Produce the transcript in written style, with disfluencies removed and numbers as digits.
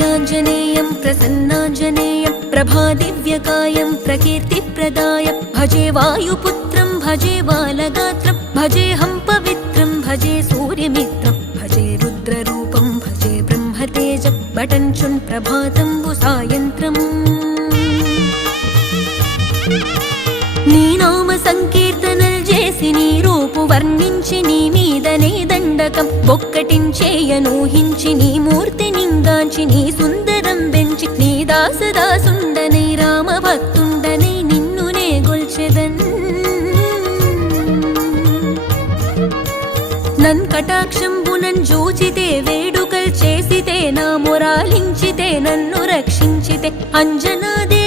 యాంజనేయం ప్రసన్నాంజనేయం ప్రభాదివ్యకాయం ప్రకీర్తిప్రదాయం భజే వాయుపుత్రం భజే బాలగాత్రం భజేహం పవిత్రం భజే సూర్యమిత్రం భజే రుద్రరూపం భజే బ్రహ్మతేజం బటంచున్ ప్రభాతంబు సాయంత్రం నీ నామ సంకీర్తనల్ చేసి నీ రూపు వర్ణించి నీ మీదనే దండకం ఒక్కటించేయనూహించి నీ మూర్తి నింగాంచి నీ సుందరం పెంచి నీ దాసదాసుండనై రామ భక్తుండనై నిన్నునే గొల్చెదన్ నన్ కటాక్షంబునన్ జూచితే వేడుకల్ చేసితే నా మొరాలించితే నన్ను రక్షించితే అంజనాది